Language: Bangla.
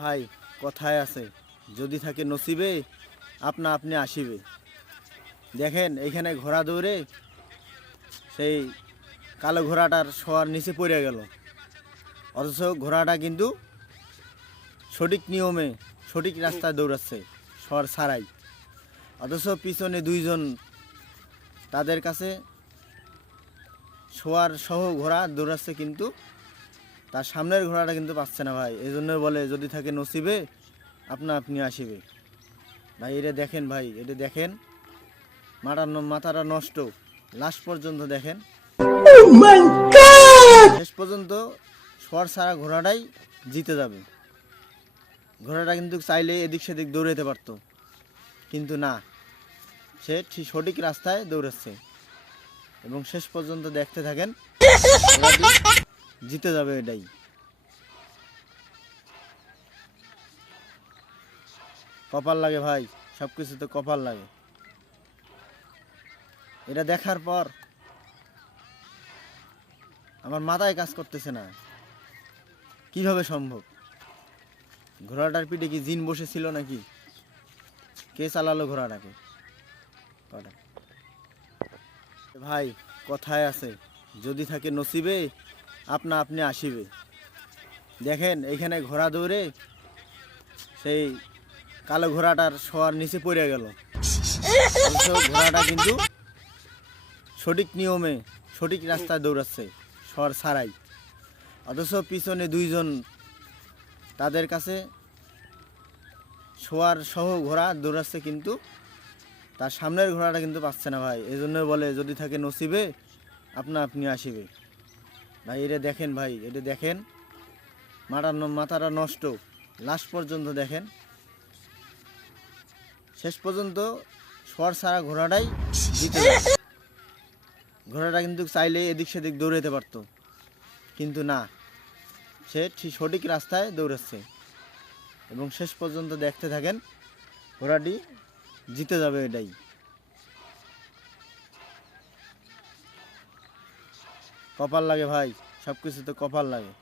ভাই কথায় আছে, যদি থাকে নসিবে আপনা আপনি আসিবে। দেখেন এইখানে ঘোড়া দৌড়ে সেই কালো ঘোড়াটার শোয়ার নিচে পড়ে গেল, অথচ ঘোড়াটা কিন্তু সঠিক নিয়মে সঠিক রাস্তায় দৌড়াচ্ছে শোয়ার ছাড়াই, অথচ পিছনে দুইজন তাদের কাছে শোয়ার সহ ঘোড়া দৌড়াচ্ছে, কিন্তু তার সামনের ঘোড়াটা কিন্তু পাচ্ছে না ভাই। এই জন্য বলে যদি থাকে নসিবে আপনা আপনি আসিবে। ভাই এটা দেখেন, ভাই এটা দেখেন, মাথাটা নষ্ট। লাস্ট পর্যন্ত দেখেন, শেষ পর্যন্ত শোয়ার ছাড়া ঘোড়াটাই জিতে যাবে। ঘোড়াটা কিন্তু চাইলে এদিক সেদিক দৌড়াতে পারতো, কিন্তু না, সে সঠিক রাস্তায় দৌড়াচ্ছে। এবং শেষ পর্যন্ত দেখতে থাকেন, জিতে যাবে এটাই। কপাল লাগে ভাই, সব কিছুতে কপাল লাগে। এটা দেখার পর আমার মাথায় কাজ করতেছে না, কিভাবে সম্ভব? ঘোড়াটার পিঠে কি জিন বসেছিল নাকি? কে চালালো ঘোড়াটাকে? ভাই কথায় আছে, যদি থাকে নসিবে আপনা আপনি আসিবে। দেখেন এইখানে ঘোড়া দৌড়ে সেই কালো ঘোড়াটার শোয়ার নিচে পড়ে গেল, অথচ ঘোড়াটা কিন্তু সঠিক নিয়মে সঠিক রাস্তায় দৌড়াচ্ছে শোয়ার ছাড়াই, অথচ পিছনে দুইজন তাদের কাছে শোয়ার সহ ঘোড়া দৌড়াচ্ছে, কিন্তু তার সামনের ঘোড়াটা কিন্তু পাচ্ছে না ভাই। এই জন্য বলে যদি থাকে নসিবে আপনা আপনি আসিবে। ভাই এটা দেখেন, ভাই এটা দেখেন, মাথাটা নষ্ট। লাস্ট পর্যন্ত দেখেন, শেষ পর্যন্ত শোয়ার ছাড়া ঘোড়াটাই জিতে যাবে। ঘোড়াটা কিন্তু চাইলে এদিক সেদিক দৌড়াতে পারতো, কিন্তু না, সে সঠিক রাস্তায় দৌড়াচ্ছে। এবং শেষ পর্যন্ত দেখতে থাকেন, ঘোড়াটি জিতে যাবে এটাই। কপাল লাগে ভাই, সব কিছুতে কপাল লাগে।